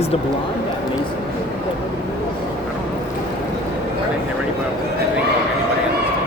Is the blonde that Mason? I didn't hear anybody. I didn't hear anybody on this team.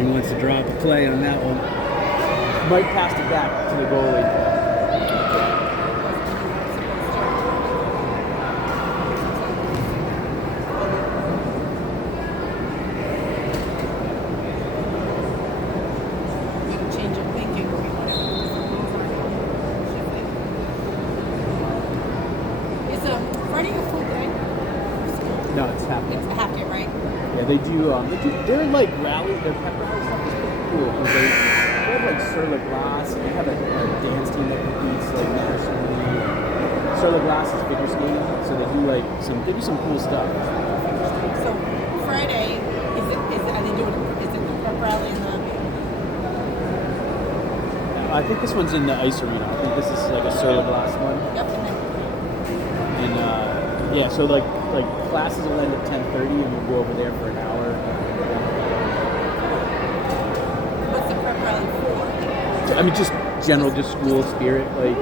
He wants to drop a play on that one. Mike passed it back to the goalie. Change of thinking or Is Friday a full day? No, it's happening. It's a half day, right? Yeah, they do. They're like rally. Their pep rally stuff is pretty cool because they have like Sur La Glace and they have a dance team that competes like nationally. Sur La Glace is figure skating, so they do some cool stuff. So Friday are they doing? Is it the prep rally and the? I think this one's in the ice arena. I think this is like a Sur La Glace one. Yep. And yeah, so like classes will end at 10:30 and we'll go over there for an hour. What's the prep rally for? I mean, just general, just school spirit, like.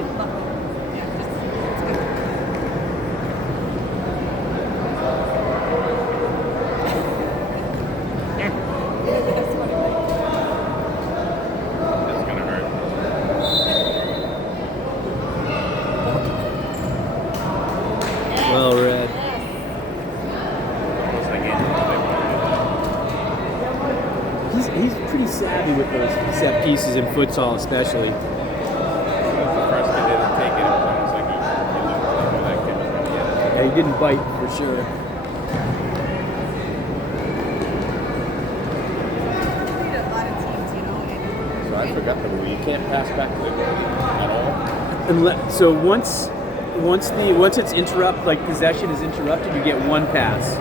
That's gonna hurt. Well read. Almost like He's pretty savvy with those set pieces in futsal, especially. the first kid didn't take it. It was almost like he looked like that kid was gonna get it. Yeah, he didn't bite for sure. So I forgot the rule. You can't pass back to the goalie at all. So once it's interrupt, like possession is interrupted, you get one pass.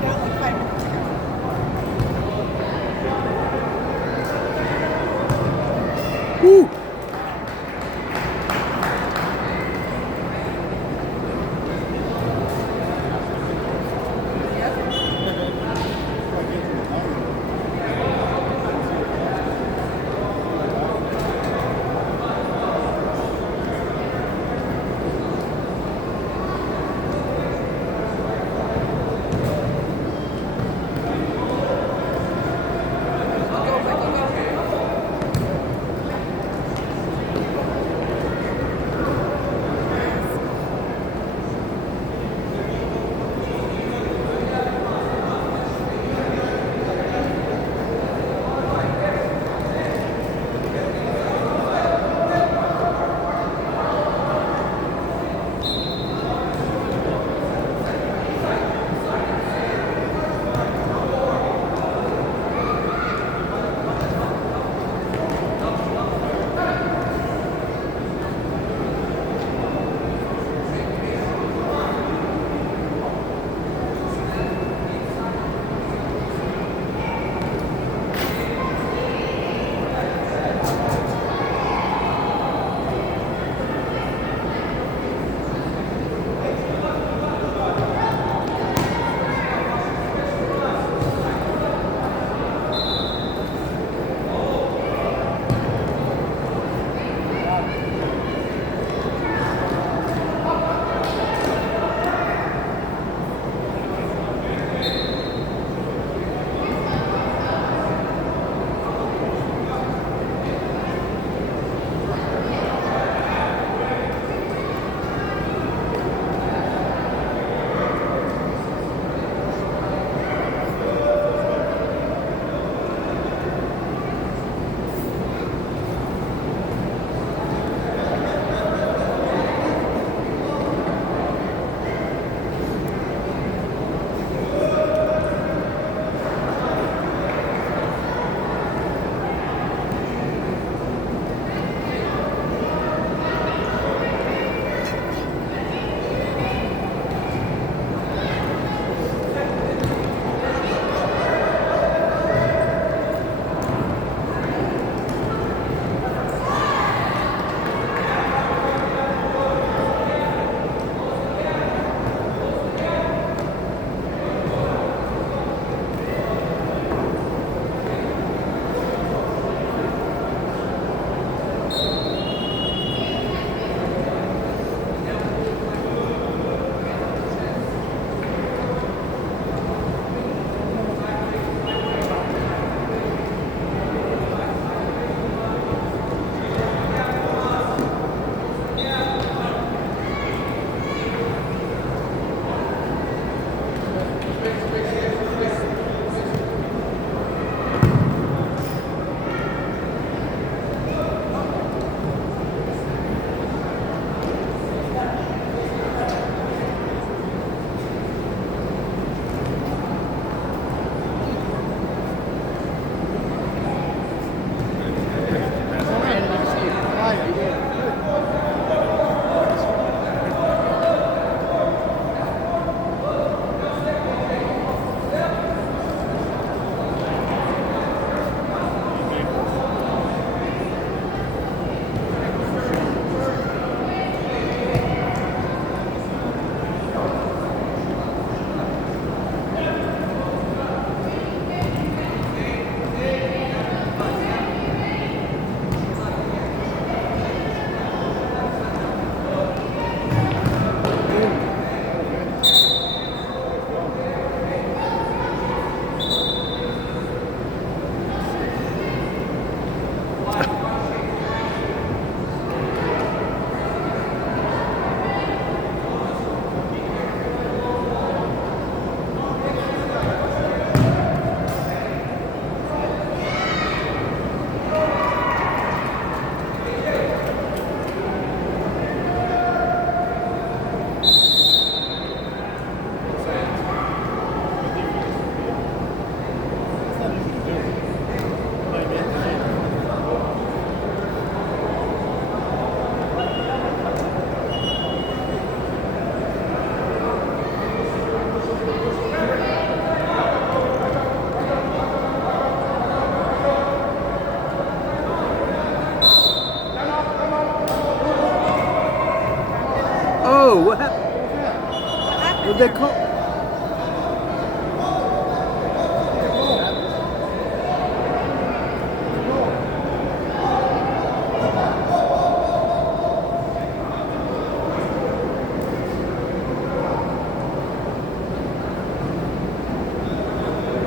found out like 5 minutes ago. Woo!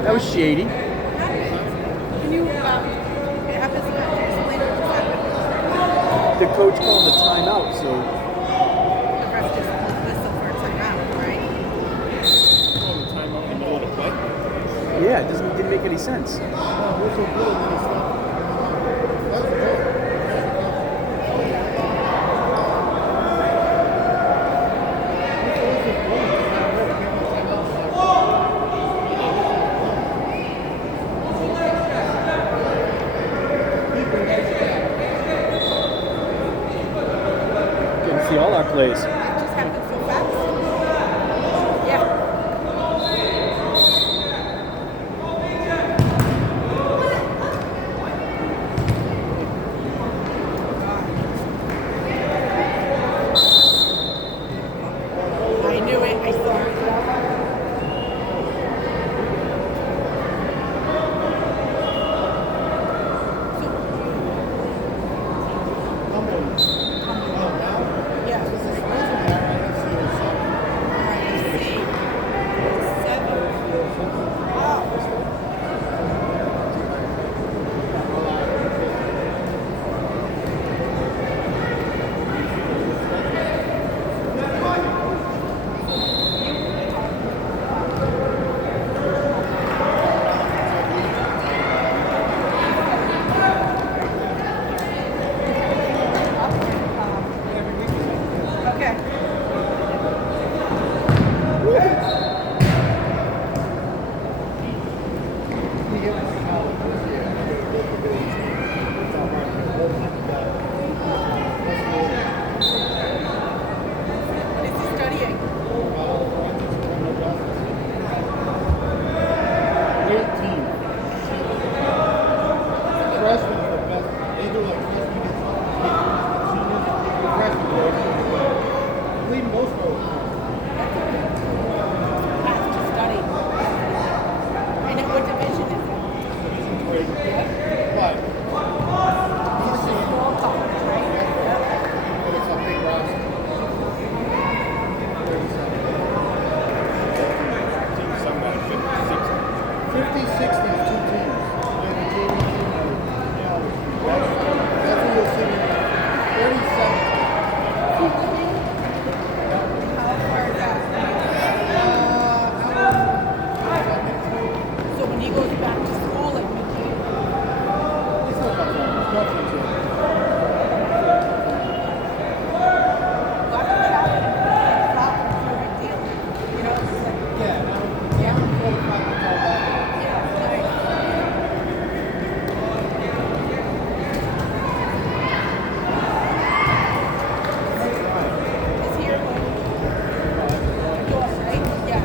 That was shady. Can you have this explain what just happened? The coach called the timeout, so The ref just whistled for a timeout, right? Oh, the timeout in the middle of the play? yeah, didn't make any sense. Couldn't see all our plays. It just happened so fast. Yeah. I knew it. I saw it. Yeah. RIFC. 7. Wow. Okay. What is he studying? Great team. Freshmen are the best. They do like freshmen and seniors. Freshmen are lead most of them. Has to study. And in what division is it? But he's seeing Small college, right? but it's a big roster. 37. Team something at 56. 50, 60 is two teams. Like the JV team, that's what you'll see. 37. How far is that? So when he goes back to school, like Mickey, It's not that far. Nothing to it. got to travel, it's no big deal. You know, it's like, Yeah, now I'm 45 to tell that. yeah, nice. Is he your home? Yours, right? Yeah.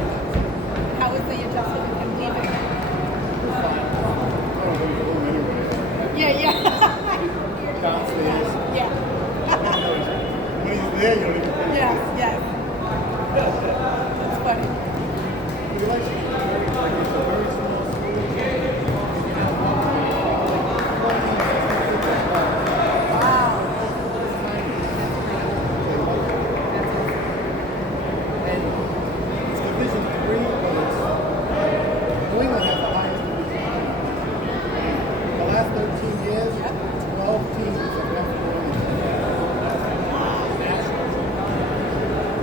How was the adjustment of him leaving? Yeah, yeah. Downstairs. Yeah. When he's there, you don't even think. Yes, yes. That's funny. He likes it. Like it's a very small school. Wow. And it's Division 3, but it's New England has the highest division. The last 13 years, 12 teams have left the league. National.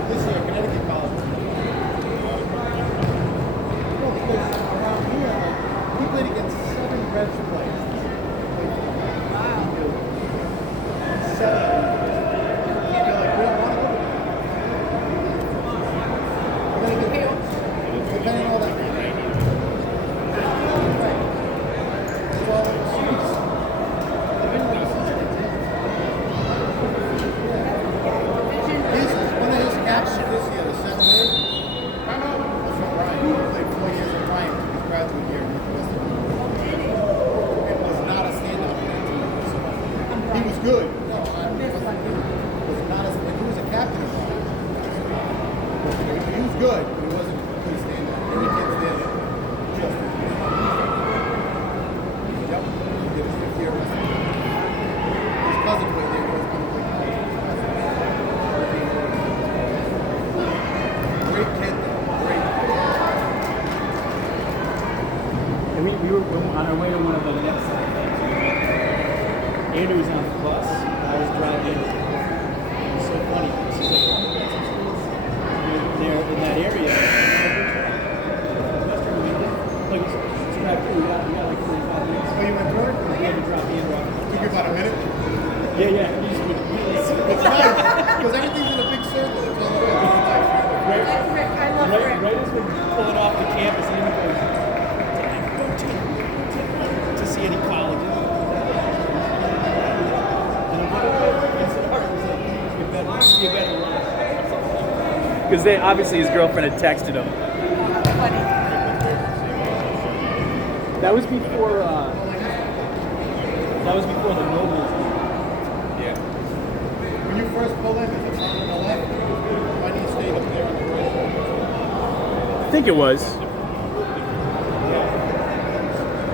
This year, Connecticut College. No, because around here, we played against 7 Revs players. Wow. 7. They're like, we don't want to go. We're going to Okay, get depending on all that. That's all it was. They've been with the season at 10. division. One of his captains this year, the 7A, was from Ryan. He played 4 years at Ryan, his graduate year. It was not a standout for that team. He was good. No, he was not he was a captain of Ryan. He was good, but he wasn't a good standout. Any kids there just yep, he did his 5th year wrestling. His cousin played there, he was going to play college. Great kid, though. Great kid. we were on our way to one of the next things. Andrew was on the bus. I was driving. It was so funny. This is there in that area. Like it's back there. We got like 45 minutes. Oh, you went through it? We had to drop Andrew off. Took you about a minute? Yeah. He just went really It's nice, because everything's in a big circle. It's all good. I love Rick. Right as we're pulling off the campus, and he goes, "Don't take to see any colleges." And I'm like, "Okay." I said, "All right." He's like, "You better run." Because they obviously his girlfriend had texted him. Funny. That was before. That was before the Nobles. Yeah. When you first pull in, is it on the left? Why do you stay up there on the right? I think it was.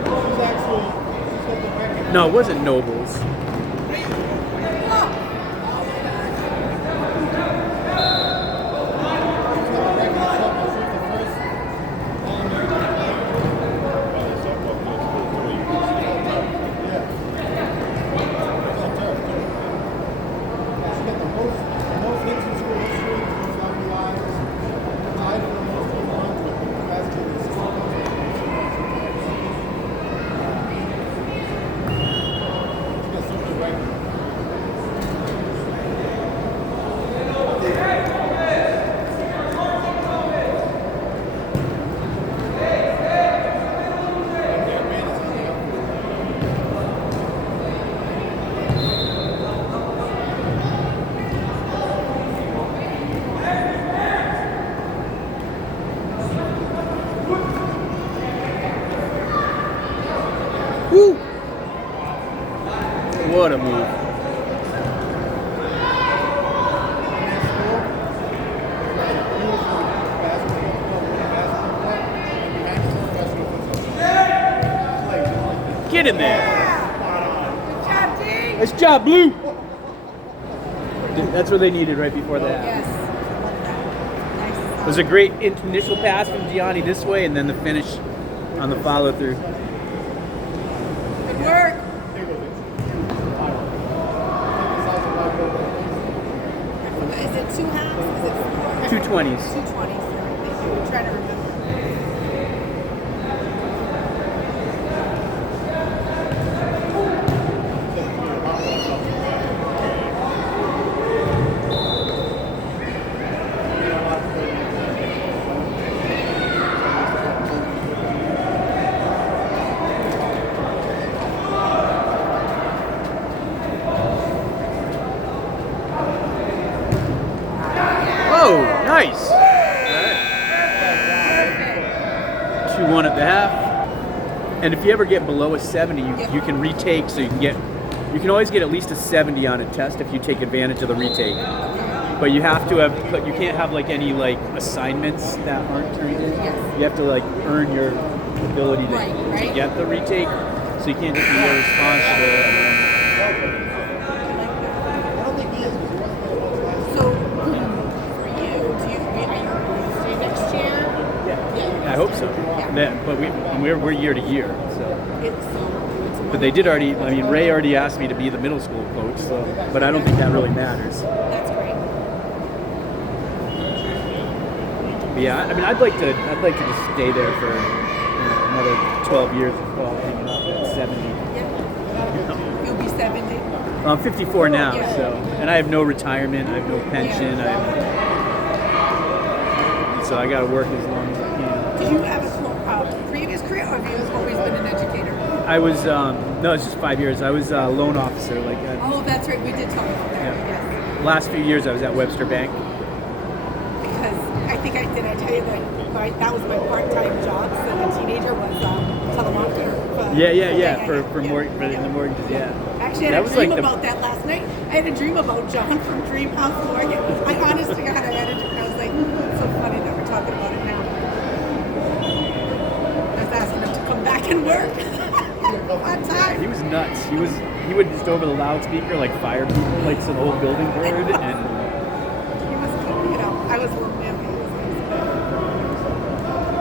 Who's actually, who's got the record? No, it wasn't Nobles. Woo! What a move. Get in there. Good job, D. Nice job, Blue. That's what they needed right before that. Yes. It was a great initial pass from Gianni this way, and then the finish on the follow through. Good work. Is it 2 halves? Is it 4? 220s. 220s. I'm trying to remember. Oh, nice. 2-1 at the half. And if you ever get below a 70, you can retake, so you can always get at least a 70 on a test if you take advantage of the retake. But you have to have, but you can't have like any like assignments that aren't turned in. You have to like earn your ability to Right. get the retake. So you can't just be irresponsible. I don't think he is, because he wasn't there once last So, for you, are you going to stay next year? Yeah, I hope so. Yeah, but we're year to year, so. It's But they did already. I mean, Ray already asked me to be the middle school coach, so. But I don't think that really matters. That's great. But yeah, I mean, I'd like to just stay there for another 12 years of football, hanging up at 70. Yeah. You'll be 70. I'm 54 now, Yeah. so, and I have no retirement, I have no pension, so I got to work as long as I can. Did you have a previous career, or have you always been an educator? I was no, it's just 5 years. I was a loan officer, like Oh, that's right. We did talk about that. Yeah. Yes. last few years. I was at Webster Bank. Because I think I tell you that that was my part-time job. So a teenager was telemarketer. Yeah. For in the mortgages, yeah. Actually, I had a dream about that last night. I had a dream about John from Dream House Morgan. I honest to God, I had a dream. I was like, it's so funny that we're talking about it now. I was asking him to come back and work. One time. He was nuts. He would just over the loudspeaker like fire people like some old building bird, and He was, I was warm him. He was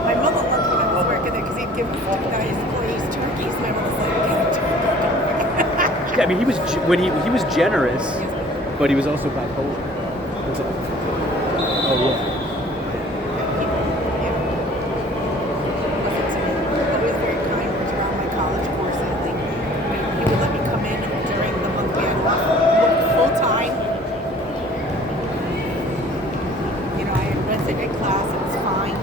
my mother worked when I was working there because he'd give us to his employees I mean, he was he was generous, but he was also bipolar. Oh yeah. Always very kind around my college courses. Like, he would let me come in during the month we had off, work full time. You know, I had Wednesday night class, it was fine.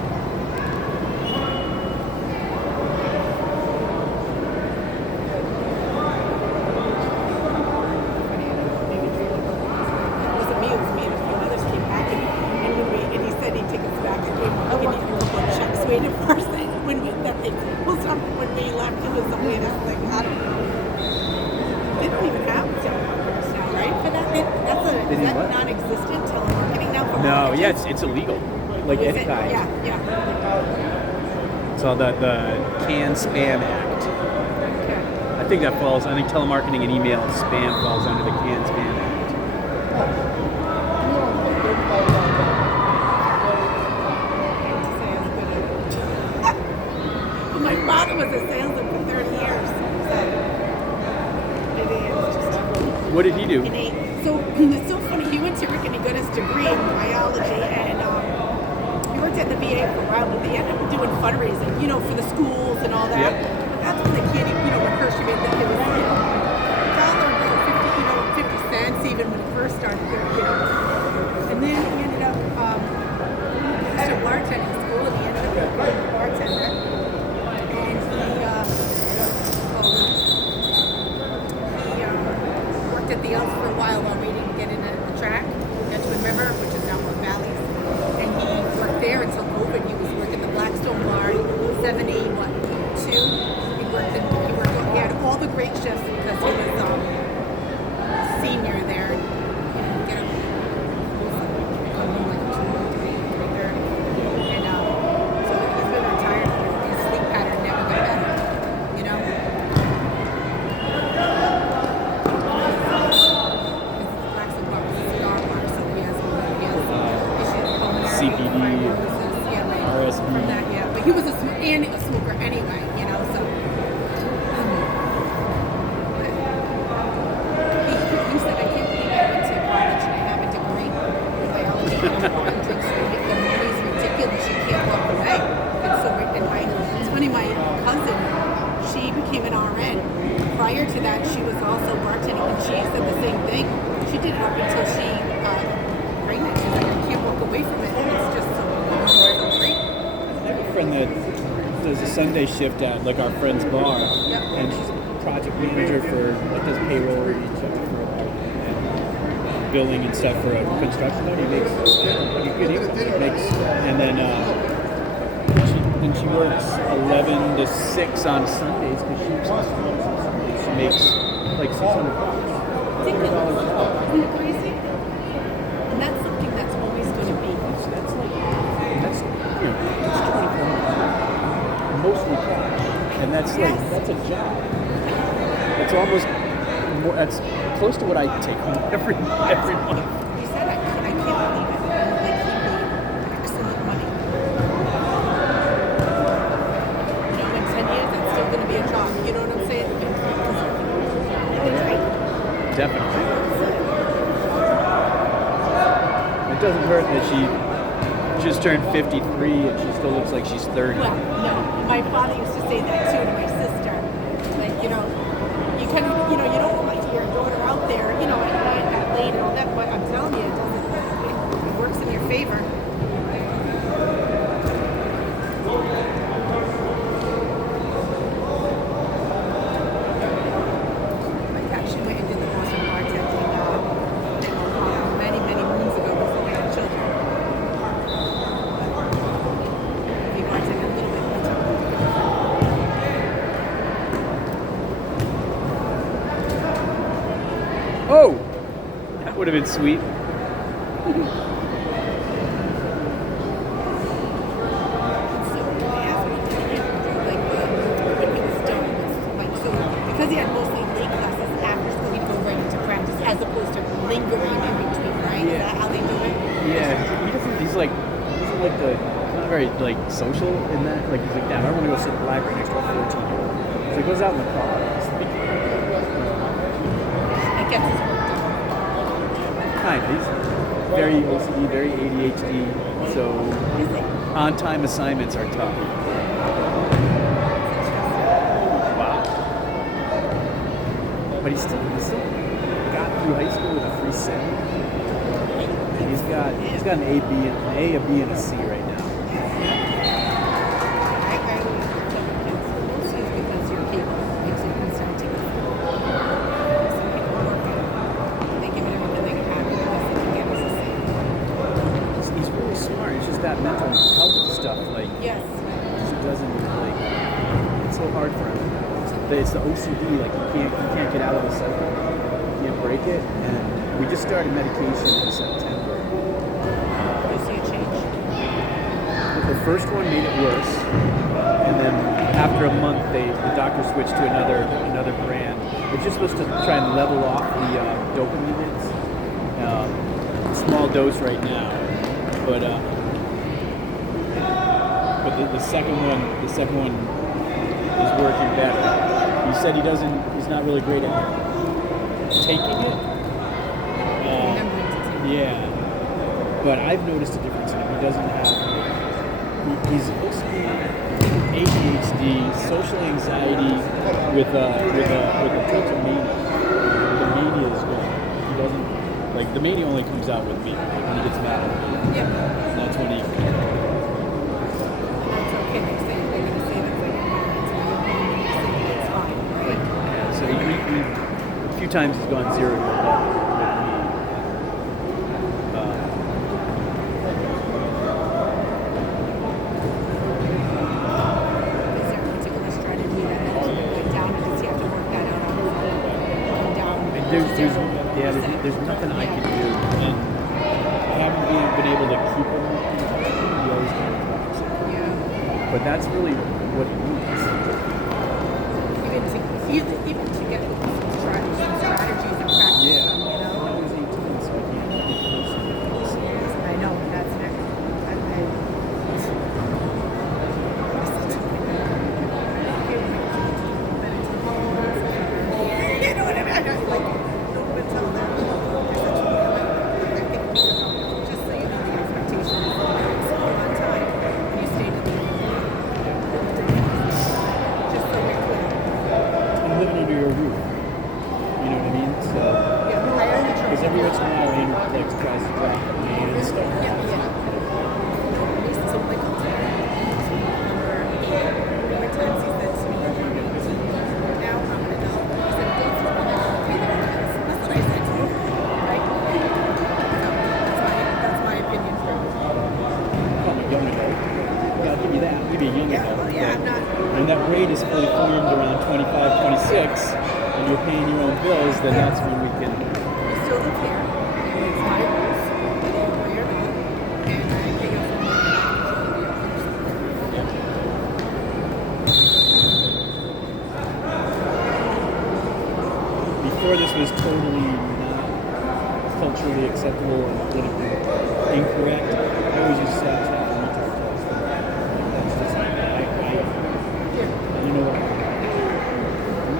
It wasn't me, it was me and a few others came back and he said he'd take us back and gave a couple of checks waiting for us that they pulled up when we left. It was the weirdest thing. I don't know. They don't even have telemarketers now, right? For that, is that what? non-existent telemarketing now? For No, mortgages? yeah, it's illegal. Like Is any it? kind. Yeah. It's all the Can Spam Act. Okay. I think that falls. I think telemarketing and email and spam falls under the Can Spam Act. My father was a salesman for 30 years. So it is just What did he do? innate. So it's so funny. He went to Rick and he got his degree in biology, and he worked at the VA for a while. But they ended up doing fundraising, you know, for the schools and all that. Yep. But that's when the kid, you know, when Hershey made the it was, you know, $1, 50, 50 cents even when it first started. You know. And then he ended up at a bartending school, and he ended up becoming a bartender. And he worked at the Elks for a while waiting to get into the track, Edgewood River, which is now North Valleys. And he worked there until COVID. He was working the Blackstone Bar, 72. He had all the great chefs because he was senior there. He didn't get him. Come home like 2:30. And so he's been retired. His sleep pattern never got better. You know. His Blackstone Bar was a cigar bar, so he has issues with pulmonary CPD, fibrosis. Yeah, right. RSV. From that, yeah. But he was a smoker anyway, you know. So. He said, I can't believe I went to college and I have a degree in biology and I'm walking drinks and the money's ridiculous. You can't walk away. It's so and it's funny, my cousin, she became an RN. Prior to that, she was also bartending and she said the same thing. She did it up until she got pregnant. She's like, I can't walk away from it. It's just so great. I have a friend that does a Sunday shift at like our friend's bar, Yep. and she's a project manager for like does payroll and stuff for and billing and stuff for a construction company. He makes like a good income. Makes and then she works 11 to 6 on Sundays because she works on Sundays. She makes like $600. Isn't it crazy? And that's something that's always going to be. That's like that's you know it's 24 hours, mostly cash, and that's like Yes. that's a job. It's almost more. That's close to what I take home every month. He said, I can't believe it. Like, he made excellent money. You know, in 10 years, it's still going to be a job. You know what I'm saying? Definitely. It doesn't hurt that she just turned 53 and she still looks like she's 30. Well, no. My father used to say that too to my sister. Like, you know, you kind of, you know, you don't want your daughter out there, you know, at night, that late and all that, but I'm telling you, it works in your favor. I actually went and did the Boston bartending many, many moons ago before I had children. We bartended a little bit. Oh, that would have been sweet. Because he had mostly late classes after school, he'd go right into practice as opposed to lingering in between, right? Is that how they do it? Yeah, he doesn't. He's like the not very like social in that. Like he's like, Dad, I want to go sit in the library next to a 14-year-old. So he goes out in the car. He's like, gets his work done. Kind of. He's very OCD, very ADHD, so Is it? on-time assignments are tough. Wow. But he still got through high school with a 3.7. He's got an A, a B, and a C right now. I always tell the kids, most is because you're capable. Makes it instant to go. Some people work it. They give it everything they can have because they can get us the same. He's really smart. It's just that mental health stuff, like, Yes. just doesn't, like, it's so hard for him. It's the OCD, like, you can't get out of the cycle. You can't break it, and we just started medication in September. You see a change. The first one made it worse, and then after a month, the doctor switched to another brand. It's just supposed to try and level off the dopamine hits. Small dose right now, but the second one is working better. He said he's not really great at taking it. Yeah, but I've noticed a difference in him. He doesn't have, he's supposed to be ADHD, social anxiety with a touch of mania. The mania is gone. He doesn't, like, the mania only comes out with me when he gets mad at me. Yeah. That's when he. That's okay. They say they're going to say that for your parents. It's fine, right? So he, a few times he's gone 0 to 11 with me. Is there a particular strategy that helps you get down, or does he have to work that out on his own? Down There's nothing I can do, and I haven't been able to keep him. He always kind of drops it. Yeah. But that's really what he needs. Even to get some strategies and practice them, you know? He's 18, so he can't get close to it. I know, that's next. You know what I mean? I just like, don't even tell them. Just so you know, the expectation is on time and you stay to the just so we're clear. I'm living under your roof. You know what I mean? So, Yeah, I only try. because every once in a while, Andrew like tries to drop me and stuff. Yeah. This is something else. Number 8. Every time he says to me, I'm 18. Now I'm an adult. I said, don't throw me down. Pay the bills. That's what I said to you. Right? So, that's my opinion. I'm a young adult. Yeah, I'll give you that. I'll give you a young Yeah, adult. well, yeah, I'm not. When that braid is fully formed around 25, 26, and you're paying your own bills, then that's when we can. You still live here. It's my rules. I don't wear your bill. And I pay your phone. Before this was totally not culturally acceptable and politically incorrect, I always used to say I was not for retail calls. That's just I you know what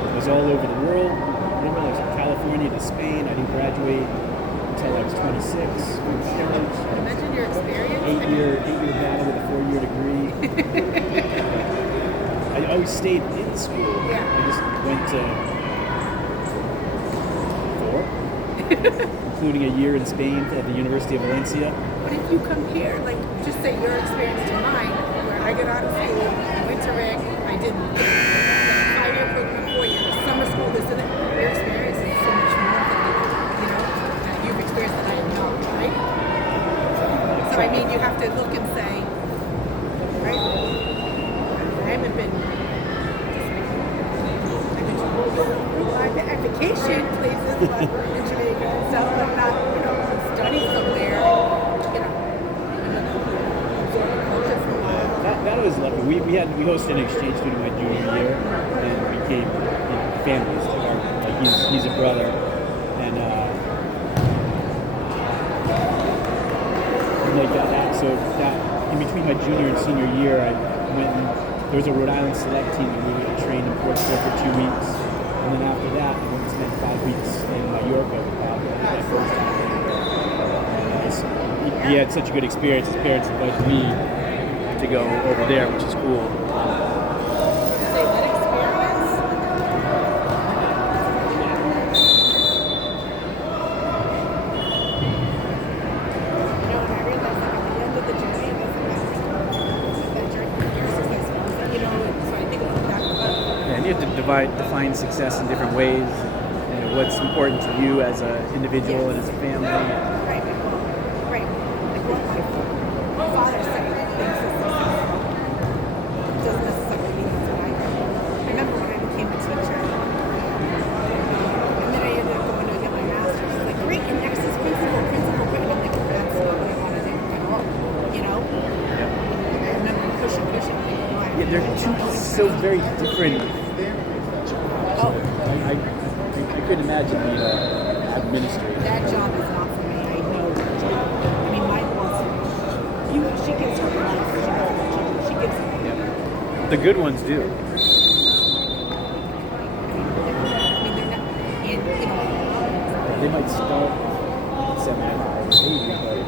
it was all over the world. Remember, I was from California to Spain. I didn't graduate until I was 26 from college. Imagine your experience. Eight-year battle with a 4-year degree. I always stayed in school. Yeah. I just went to 4, including a year in Spain at the University of Valencia. But if you compare, like, just say your experience to mine, where I got out of school, I went to RIFC, I did like 5-year program, 4 years, summer school, this and that. Your experience is so much more than, you know, that you've experienced that I have not, right? So, I mean, you have to look and say, right? I haven't been, I've been at vacation places, but in Jamaica and stuff, but not, you know, study somewhere, you know, absorb the culture for a while. That was lucky. We hosted an exchange student my junior year and became families. Like he's a brother, and like that. So that in between my junior and senior year, I went and there was a Rhode Island select team that we trained in Portugal for 2 weeks, and then after that, I went to spent 5 weeks in Mallorca with Bob my first time. He had such a good experience. His parents invited me to go over there, which is cool. Say that experience. You know, and I realized like at the end of the journey, it wasn't that journey you're successful. You know, so I think it's back up. And you have to define success in different ways. You know, what's important to you as an individual and as a family. Right. Right. Like what my father said thinks is successful doesn't necessarily mean that's what I do. I remember when I became a teacher, and then I ended up going to get my master's. She's like, great, and next is principal. And I'm like, that's not what I want to do at all. You know? I remember pushing. Yeah, they're two so very different. Oh, I couldn't imagine being an administrator. that job is not for me. I know that job. I mean, my boss, she gives her life. She gives it. The good ones do. I mean, they're not, and you know, They might start at 75 or 80, but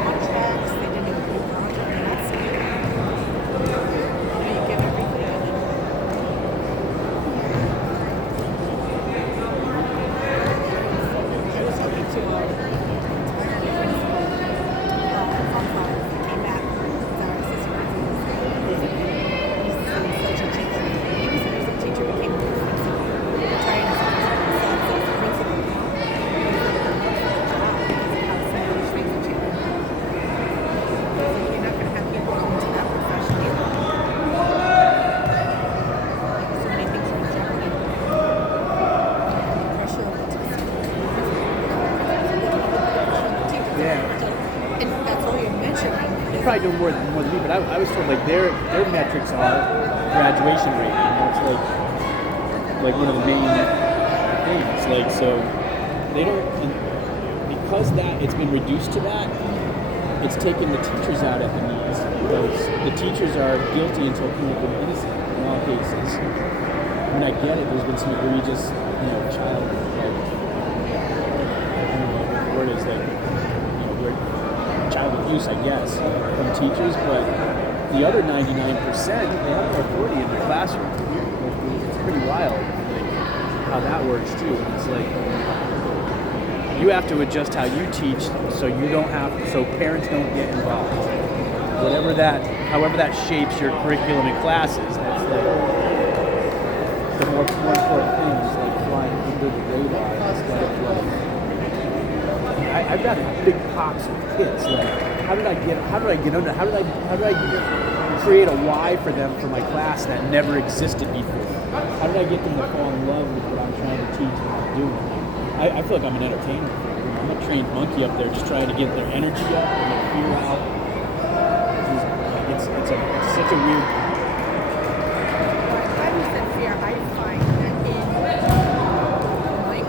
contracts, they didn't even do contracts, and that's scary. You know, you give everything, and then I was talking to a Futsal that came back as our assistant principal. He's such a teacher. He was an assistant teacher, became a principal, retired as a principal now. You're not going to have people come into that profession either. So many things are in jeopardy. Pressure of the teacher. yeah. And that's all you're mentioning. You probably know more than me, but I was told like their metrics are graduation rate. You know, it's like one of the main things. Like so, they don't and because that it's been reduced to that. It's taken the teachers out at the knees because the teachers are guilty until proven innocent in all cases. I mean, I get it. There's been some egregious, child, like, I don't know what the word is, like, child abuse, I guess, from teachers. But the other 99%, they have authority in their classroom. It's pretty wild, like, how that works too. It's like, you have to adjust how you teach so parents don't get involved. However that shapes your curriculum and classes, that's like the more important thing is like flying under the radar instead of like, I've got big pops with kids. Like, how did I create a why for them for my class that never existed before? How did I get them to fall in love with what I'm trying to teach and what I'm doing? I feel like I'm an entertainer. I'm a trained monkey up there just trying to get their energy up and their fear out. It's such a weird... I was in fear. I find that in like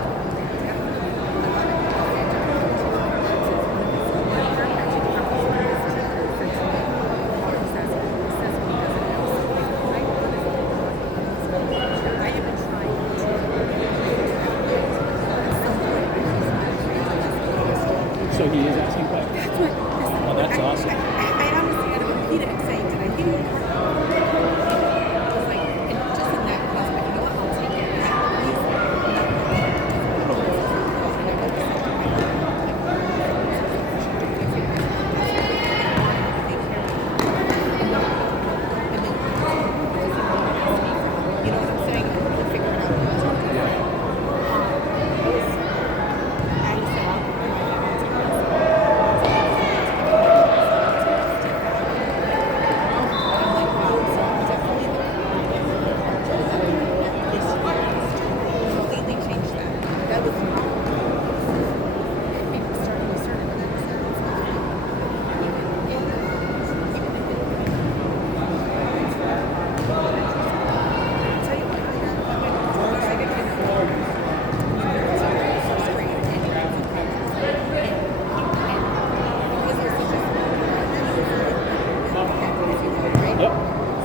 I have been trying So he is asking questions? Oh, that's awesome. I honestly had to repeat it and say, did I hear you correctly? I was like, and just in that aspect, you know what, I'll take it. You know what I'm saying? We'll figure it out.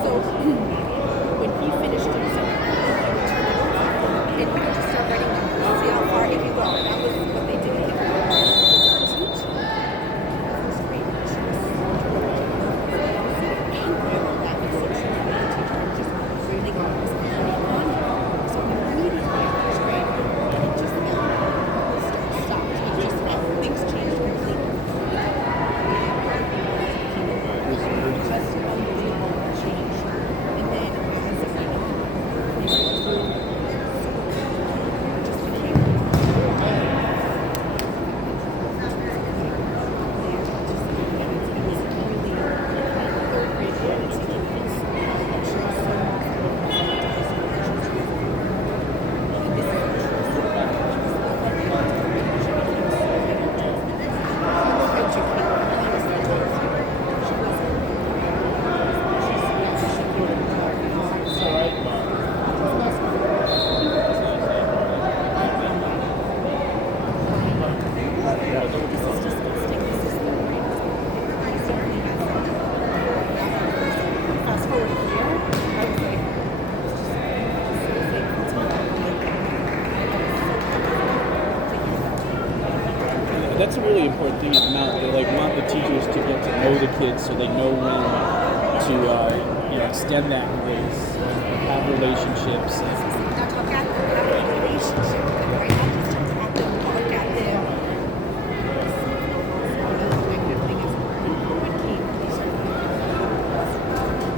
So when he finished kids so they know when to extend that grace, have relationships. Not talk at them, have a relationship with them, right? Not just talk at them, bark at them. My good thing is when came,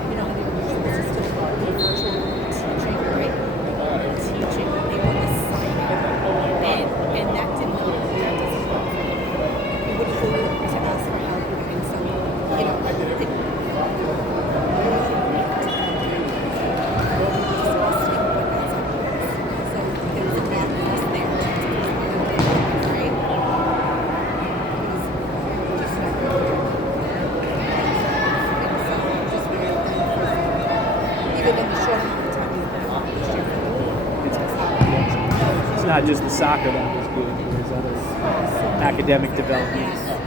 you know, the system of virtual teaching, right? Teaching, they want to sign it. And that doesn't work. You wouldn't go to ask for help and so, you know, It's not just the soccer that was good. There's other academic development.